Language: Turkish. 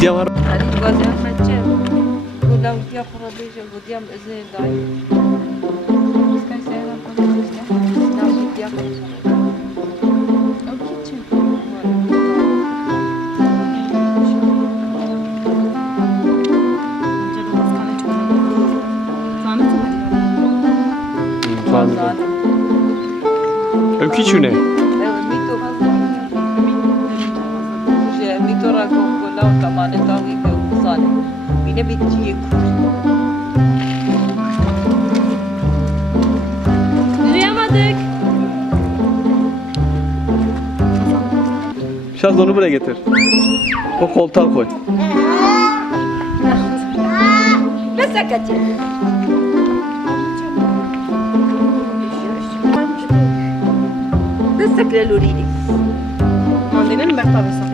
Vidya var. Ali Gazian Metçe. Gula Vidya Kurabıcı, Vidya Zeyday. Skaj se jedan kontekst, da Vidya Kurabıcı. O kitchen. Öykü çüne. Evet, mito. Mito rakon gula kamane tavi ke uzane. Bine bitçiye kur. Duyamadık. Şaz onu buraya getir. O koltuğa koy. Ne sakatı? Ne sakla luridi? Mandalina mı Berta Besa?